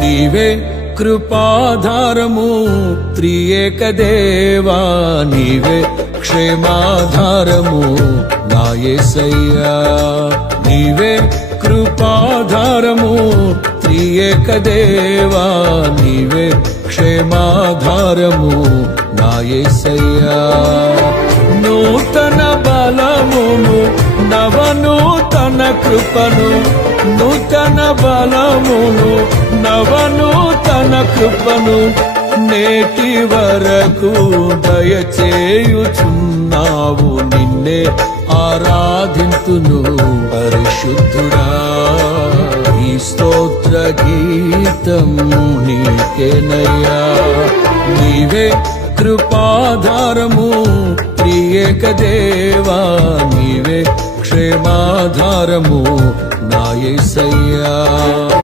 నీవే కృపాధారము త్రియేక దేవా, నీవే క్షేమాధారము నా యేసయ్యా. నీవే కృపాధారము త్రియేక దేవా, నీవే క్షేమాధారము నా యేసయ్యా. నూతన బలమును నవనూతన కృపను, నూతన బలమును నవనూతన కృపను నేటి వరకు దయచేయుచున్నావు. నిన్నే ఆరాధింతును పరిశుద్ధుడా. ఈ స్తోత్ర గీతం నీకేనయ్యా. నీవే కృపాధారము త్రియేక దేవా, నీవే క్షేమాధారము నా యేసయ్యా.